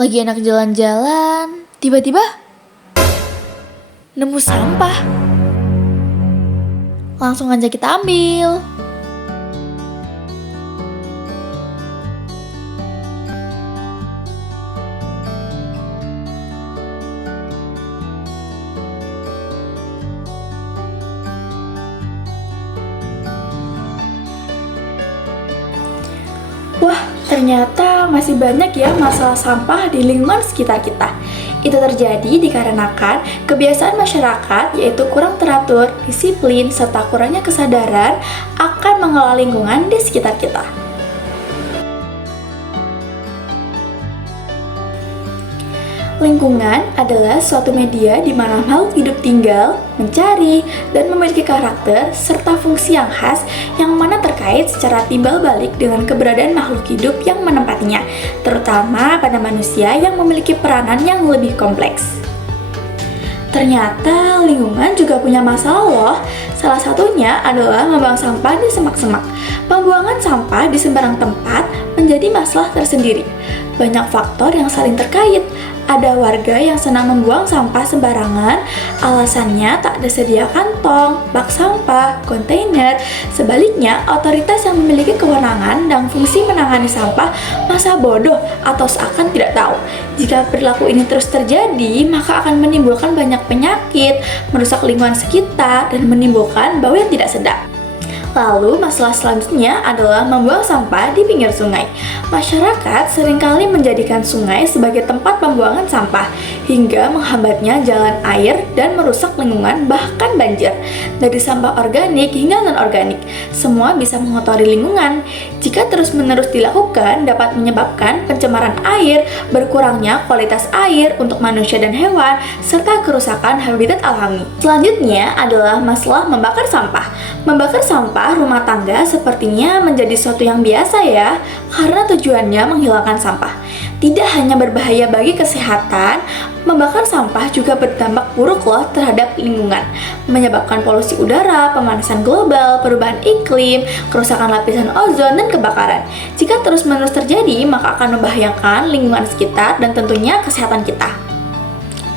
Lagi enak jalan-jalan, tiba-tiba nemu sampah. Langsung aja kita ambil. Wah, ternyata masih banyak ya masalah sampah di lingkungan sekitar kita. Itu terjadi dikarenakan kebiasaan masyarakat yaitu kurang teratur, disiplin, serta kurangnya kesadaran akan mengelola lingkungan di sekitar kita. Lingkungan adalah suatu media di mana makhluk hidup tinggal, mencari, dan memiliki karakter serta fungsi yang khas yang mana terkait secara timbal balik dengan keberadaan makhluk hidup yang menempatinya, terutama pada manusia yang memiliki peranan yang lebih kompleks. Ternyata lingkungan juga punya masalah loh. Salah satunya adalah membuang sampah di semak-semak. Pembuangan sampah di sembarang tempat menjadi masalah tersendiri. Banyak faktor yang saling terkait. Ada warga yang senang membuang sampah sembarangan, alasannya tak tersedia kantong, bak sampah, kontainer. Sebaliknya, otoritas yang memiliki kewenangan dan fungsi menangani sampah masa bodoh atau seakan tidak tahu. Jika perilaku ini terus terjadi, maka akan menimbulkan banyak penyakit, merusak lingkungan sekitar, dan menimbulkan bau yang tidak sedap. Lalu, masalah selanjutnya adalah membuang sampah di pinggir sungai. Masyarakat seringkali menjadikan sungai sebagai tempat pembuangan sampah, hingga menghambatnya jalan air dan merusak lingkungan, bahkan banjir. Dari sampah organik hingga non-organik, semua bisa mengotori lingkungan. Jika terus-menerus dilakukan, dapat menyebabkan pencemaran air, berkurangnya kualitas air untuk manusia dan hewan, serta kerusakan habitat alami. Selanjutnya adalah masalah membakar sampah. Membakar sampah rumah tangga sepertinya menjadi sesuatu yang biasa ya, karena tujuannya menghilangkan sampah. Tidak hanya berbahaya bagi kesehatan, membakar sampah juga berdampak buruk loh terhadap lingkungan, menyebabkan polusi udara, pemanasan global, perubahan iklim, kerusakan lapisan ozon, dan kebakaran. Jika terus-menerus terjadi, maka akan membahayakan lingkungan sekitar dan tentunya kesehatan kita.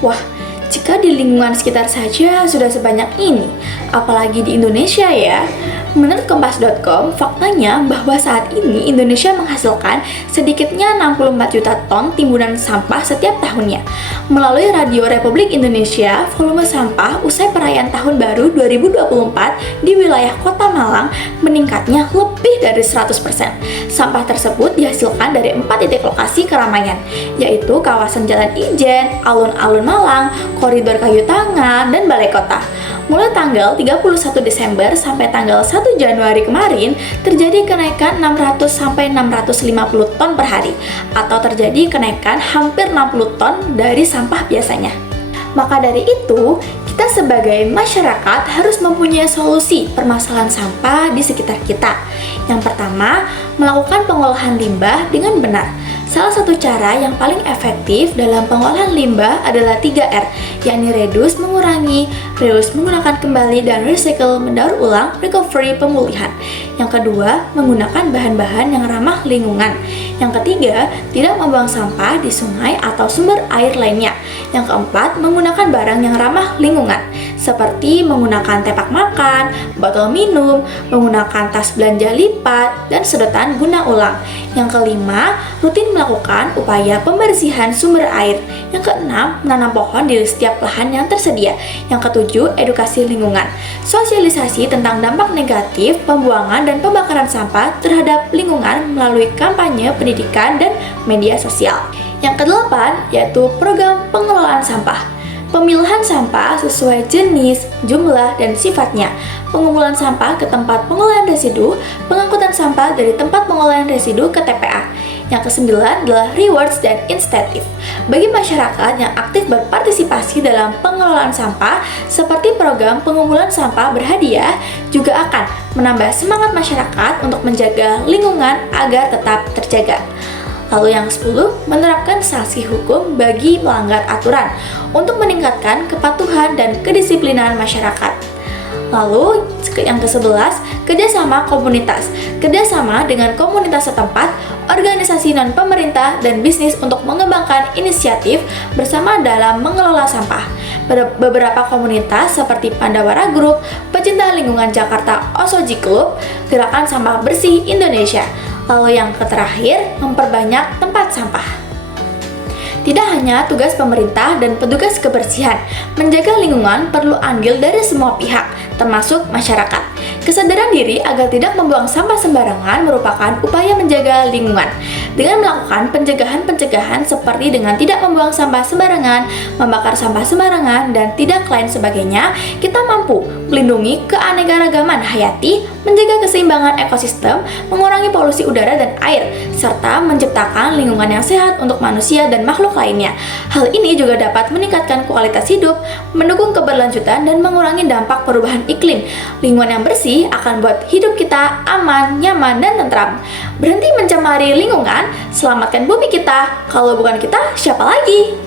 Wah, jika di lingkungan sekitar saja sudah sebanyak ini, apalagi di Indonesia ya. Menurut Kompas.com, faktanya bahwa saat ini Indonesia menghasilkan sedikitnya 64 juta ton timbunan sampah setiap tahunnya. Melalui Radio Republik Indonesia, volume sampah usai perayaan Tahun Baru 2024 di wilayah Kota Malang meningkatnya lebih dari 100%. Sampah tersebut dihasilkan dari 4 titik lokasi keramaian, yaitu kawasan Jalan Ijen, Alun-Alun Malang, Koridor Kayu Tangan, dan Balai Kota. Mulai tanggal 31 Desember sampai tanggal 1 Januari kemarin, terjadi kenaikan 600-650 ton per hari, atau terjadi kenaikan hampir 60 ton dari sampah biasanya. Maka dari itu, kita sebagai masyarakat harus mempunyai solusi permasalahan sampah di sekitar kita. Yang pertama, melakukan pengolahan limbah dengan benar. Salah satu cara yang paling efektif dalam pengolahan limbah adalah 3R, yakni reduce mengurangi, reuse menggunakan kembali, dan recycle mendaur ulang, recovery pemulihan. Yang kedua, menggunakan bahan-bahan yang ramah lingkungan. Yang ketiga, tidak membuang sampah di sungai atau sumber air lainnya. Yang keempat, menggunakan barang yang ramah lingkungan, seperti menggunakan tepak makan, botol minum, menggunakan tas belanja lipat, dan sedotan guna ulang. Yang kelima, rutin melakukan upaya pembersihan sumber air. Yang keenam, menanam pohon di setiap lahan yang tersedia. Yang ketujuh, edukasi lingkungan. Sosialisasi tentang dampak negatif pembuangan dan pembakaran sampah terhadap lingkungan melalui kampanye pendidikan dan media sosial. Yang kedelapan, yaitu program pengelolaan sampah. Pemilahan sampah sesuai jenis, jumlah, dan sifatnya. Pengumpulan sampah ke tempat pengolahan residu, pengangkutan sampah dari tempat pengolahan residu ke TPA. Yang kesembilan adalah rewards dan insentif. Bagi masyarakat yang aktif berpartisipasi dalam pengelolaan sampah, seperti program pengumpulan sampah berhadiah, juga akan menambah semangat masyarakat untuk menjaga lingkungan agar tetap terjaga. Lalu yang 10, menerapkan sanksi hukum bagi melanggar aturan untuk meningkatkan kepatuhan dan kedisiplinan masyarakat. Lalu yang ke-11, kerjasama komunitas. Kerjasama dengan komunitas setempat, organisasi non-pemerintah, dan bisnis untuk mengembangkan inisiatif bersama dalam mengelola sampah. Beberapa komunitas seperti Pandawara Group, Pecinta Lingkungan Jakarta Osoji Club, Gerakan Sampah Bersih Indonesia. Lalu yang terakhir, memperbanyak tempat sampah. Tidak hanya tugas pemerintah dan petugas kebersihan, menjaga lingkungan perlu andil dari semua pihak, termasuk masyarakat. Kesadaran diri agar tidak membuang sampah sembarangan merupakan upaya menjaga lingkungan. Dengan melakukan pencegahan-pencegahan seperti dengan tidak membuang sampah sembarangan, membakar sampah sembarangan, dan tidak lain sebagainya, kita mampu melindungi keanekaragaman hayati, menjaga keseimbangan ekosistem, mengurangi polusi udara dan air, serta menciptakan lingkungan yang sehat untuk manusia dan makhluk lainnya. Hal ini juga dapat meningkatkan kualitas hidup, mendukung keberlanjutan, dan mengurangi dampak perubahan iklim. Lingkungan yang bersih akan buat hidup kita aman, nyaman, dan tentram. Berhenti mencemari lingkungan, selamatkan bumi kita. Kalau bukan kita, siapa lagi?